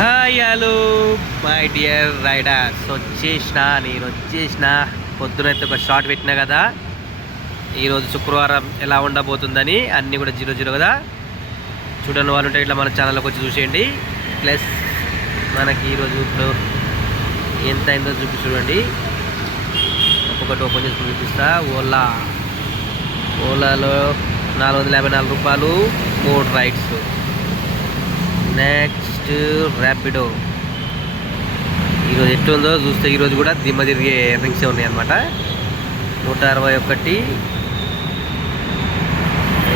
Hi hello my dear riders. వచ్చేసిన నేను వచ్చేసిన. పొద్దునైతే ఒక షార్ట్ పెట్టినా కదా. ఈరోజు శుక్రవారం ఎలా ఉండబోతుందని అన్నీ కూడా జీరో జీరో కదా. చూడని వాళ్ళు ఉంటే ఇట్లా మన ఛానల్లోకి వచ్చి చూసేయండి. ప్లస్ మనకి ఈరోజు ఇప్పుడు ఎంత అయిందో చూపి చూడండి. ఒక్కొక్కటి ఓపెన్ చేసుకుని చూపిస్తా. ఓలా. ఓలాలో నాలుగు వందల యాభై నాలుగు రూపాయలు. మూడు రైడ్స్ నెక్స్ట్ ర్యాపిడో. ఈరోజు ఎట్లుందో చూస్తే ఈరోజు కూడా దిమ్మ తిరిగే రింగ్సే ఉన్నాయి అనమాట నూట అరవై ఒకటి.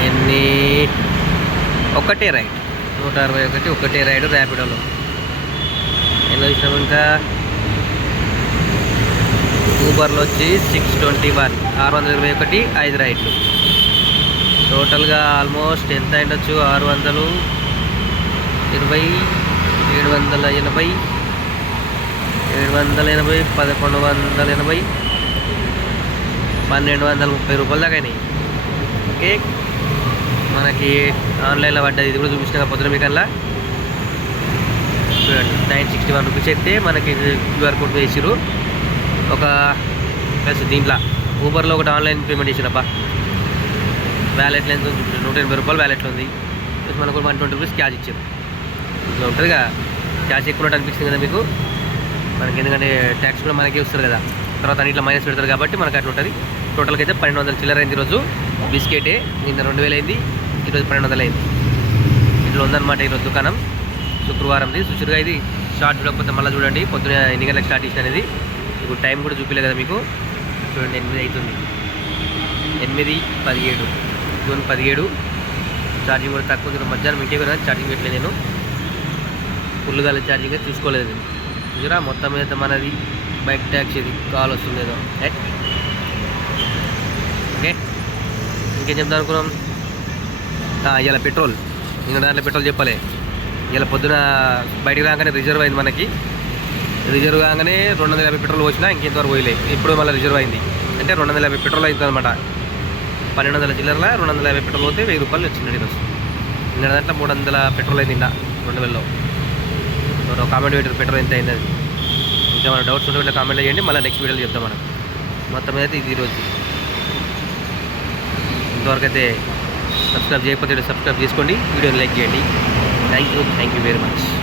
ఎన్ని? ఒకటే రైడ్. నూట అరవై ఒకటి ఒకటే రైడ్ ర్యాపిడోలో. ఎన్నో చూసినాం ఇంకా? ఊబర్లో వచ్చి సిక్స్ ట్వంటీ వన్ ఆరు వందల ఇరవై ఒకటి ఐదు రైడ్లు. టోటల్గా ఆల్మోస్ట్ ఎంత అయిండొచ్చు? ఆరు వందలు ఇరవై ఏడు వందల ఎనభై ఏడు వందల ఎనభై పదకొండు వందల ఎనభై పన్నెండు వందల ముప్పై రూపాయల దాకా అయినాయి. ఓకే? మనకి ఆన్లైన్లో పడ్డది. ఇది కూడా చూపించిన పొద్దున మీకల్లా అలా నైన్ సిక్స్టీ వన్ రూపీస్ అయితే మనకి క్యూఆర్ కోడ్ వేసిరు ఒక ప్లస్ దీంట్లో. ఊబర్లో ఒకటి ఆన్లైన్ పేమెంట్ చేసిరబ్బా వ్యాలెట్లో ఎంత ఉంది చూపించారు నూట ఎనభై రూపాయలు వ్యాలెట్లో ఉంది. మనకు వన్ ట్వంటీ రూపీస్ క్యాష్ ఇచ్చారు. ఇట్లా ఉంటుంది కదా క్యాష్ ఎక్కువ అనిపిస్తుంది కదా మీకు? మనకి ఎందుకంటే ట్యాక్స్ కూడా మనకి వస్తారు కదా. తర్వాత అన్నిట్లో మైనస్ పెడతారు కాబట్టి మనకి అట్లా ఉంటుంది. టోటల్కి అయితే పన్నెండు వందల చిల్లర అయింది ఈరోజు. బిస్కెటే నిన్న రెండు వేలు అయింది ఈరోజు పన్నెండు వందలు అయింది. ఇట్లా ఉందన్నమాట ఈరోజు దుకాణం. శుక్రవారంది. సుచురుగా ఇది స్టార్ట్ చూడకపోతే మళ్ళీ చూడండి. పొద్దున ఎన్ని గంటలకు స్టార్ట్ చేసిన అనేది. ఇప్పుడు టైం కూడా చూపించలేదు కదా మీకు. చూడండి ఎనిమిది అవుతుంది ఎనిమిది పదిహేడు. జూన్ పదిహేడు. ఛార్జింగ్ కూడా తక్కువ మధ్యాహ్నం ఇంకే కదా ఛార్జింగ్ పెట్టలేదు నేను. ఫుల్ గల ఛార్జింగ్ చూసుకోలేదు. చూసారా? మొత్తం మీద మనది బైక్ ట్యాక్స్ ఇది కాల్ వస్తుంది ఏదో. ఓకే ఇంకేం చెప్తాను అనుకున్నాం? ఇలా పెట్రోల్. ఇంకా దాంట్లో పెట్రోల్ చెప్పలే. ఇలా పొద్దున బయటికి రాగానే రిజర్వ్ అయింది మనకి. రిజర్వ్ కాగానే రెండు వందల యాభై పెట్రోల్ పోసినా ఇంకెంతవరకు పోయలే. ఇప్పుడు మళ్ళీ రిజర్వ్ అయింది. అంటే రెండు వందల యాభై పెట్రోల్ అవుతుంది అనమాట పన్నెండు వందల చిల్లర్ల రెండు వందల యాభై పెట్రోల్ పోతే వెయ్యి రూపాయలు వచ్చింది ఈరోజు నిన్న దాంట్లో మూడు వందల పెట్రోల్ అయింది నిన్న రెండు వేలలో. ఎవరో కామెంట్ పెట్టారు పెట్రోల్ ఎంత అయింది అది ఇంకా మన డౌట్స్ ఉంటే వీళ్ళ కామెంట్ చేయండి మళ్ళీ నెక్స్ట్ వీడియోలో చెప్తాం మనం. మొత్తం అయితే ఇది ఈరోజు. ఇంతవరకు అయితే సబ్స్క్రైబ్ చేయకపోతే సబ్స్క్రైబ్ చేసుకోండి వీడియోని లైక్ చేయండి. Thank you thank you very much